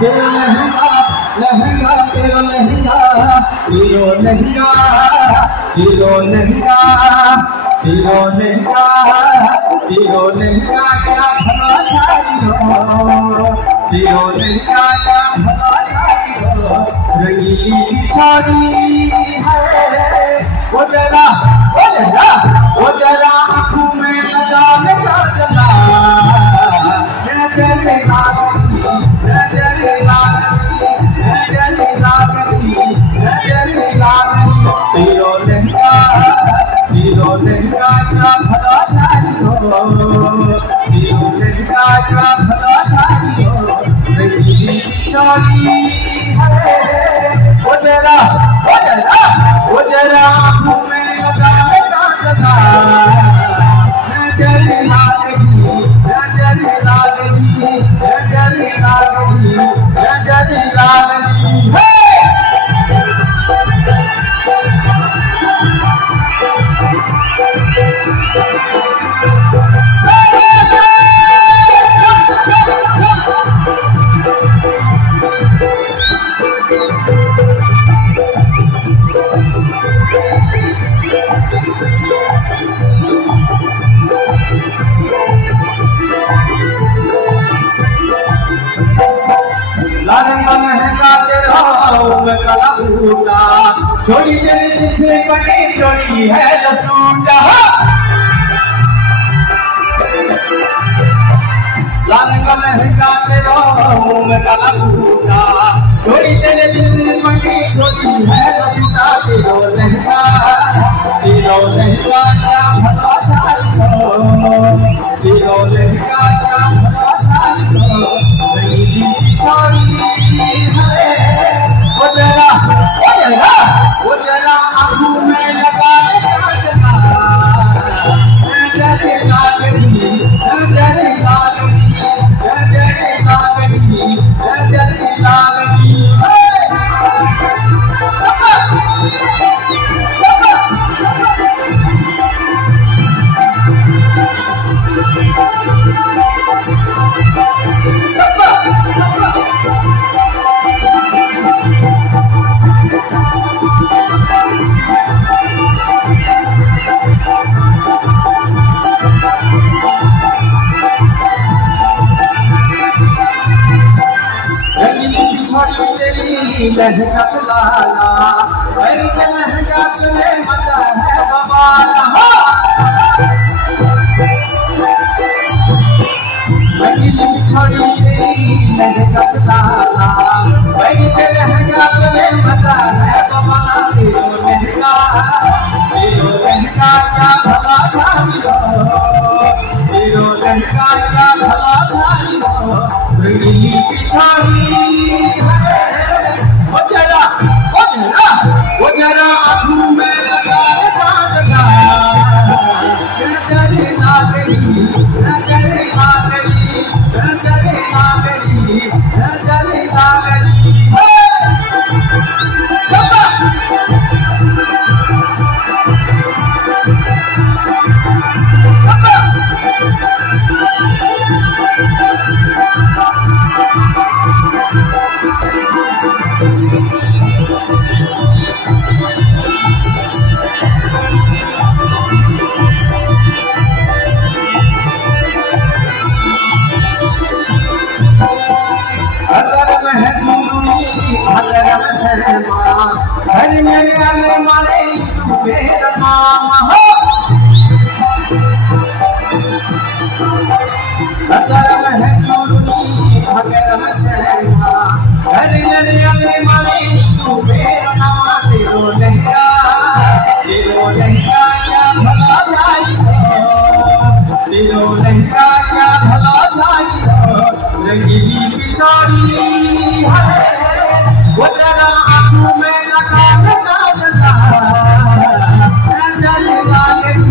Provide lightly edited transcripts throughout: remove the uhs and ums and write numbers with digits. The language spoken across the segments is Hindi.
तेरा लहंगा लहंगा तेरा लहंगा तेरा लहंगा तेरा लहंगा तेरा लहंगा तेरा लहंगा क्या भला छाई हो तेरा लहंगा क्या भला छाई हो रंगीली बिछाड़ी है वो जरा आँखों में लगा लगा जला नजर लागती नजर लागती नजर लागती नजर लागती तेरा लहंगा क्या भला छाई हो तेरा लहंगा क्या भला छाई हो रंगीली बिछाड़ी है वो जरा आँखों में लगा लगा जला नजर लागती नजर लागती नजर लागती नजर लागती है कला बूटा छोड़ी तेरे जिसे बने छोड़ी है लसूटा लाल लहंगा तेरा कला बूटा छोड़ी तेरे जिसे बने छोड़ी है लसूटा तेरा लहंगा क्या भला छाई हो तेरा लहंगा क्या भला छाई हो रंगीली बिछाड़ी है वो जरा आँखों में लगा लगा जला नजर लागती नजर लागती नजर लागती नजर लागती लहंगा चलाना भाई के लहंगा चले मचा है बवाला रंगीली बिछड़ी तेरी लहंगा चलाना भाई के लहंगा चले मचा है बवाला तेरो लहंगा क्या भला छाई हो तेरो लहंगा क्या भला छाई हो रंगीली बिछड़ी वो जरा आँखों में लगा लगा जला नजर लागती नजर लागती नजर लागती नजर लागती हर मेरे अले मारे मेरा मामा हो धर्म है चूरनी भगरम शर्मा हर मेरे अले मारे तू मेरा मामा तेरो लहंगा क्या भला छाई हो तेरो लहंगा क्या भला छाई हो रंगीली बिछड़ी है वो जरा आँखों में लगा लगा जला नजर लागती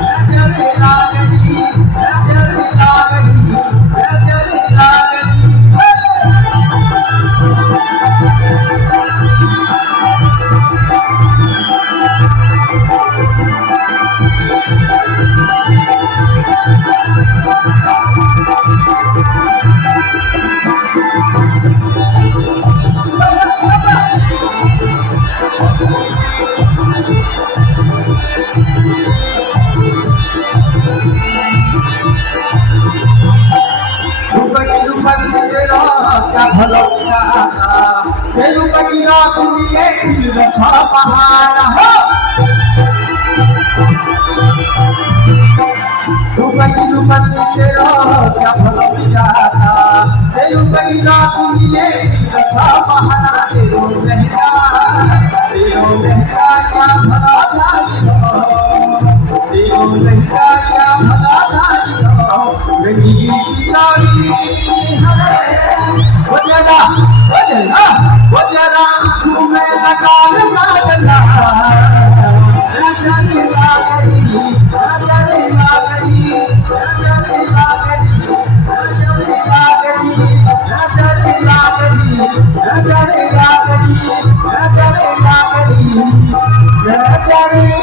नजर लागती नजर लागती नजर लागती तेरो क्या भलो जाता तेरू पकीरा सुनिए दिल छ पहाड़ हो रूप तेरो क्या भलो जाता तेरू पकीरा सुनिए दिल छ पहाड़ तेरो लहरा क्या भला चाहिए तेरो लहरा क्या भला चाहिए रंगीली बिचारी वो जरा आँखों में लगा जला नजर लागरी नजर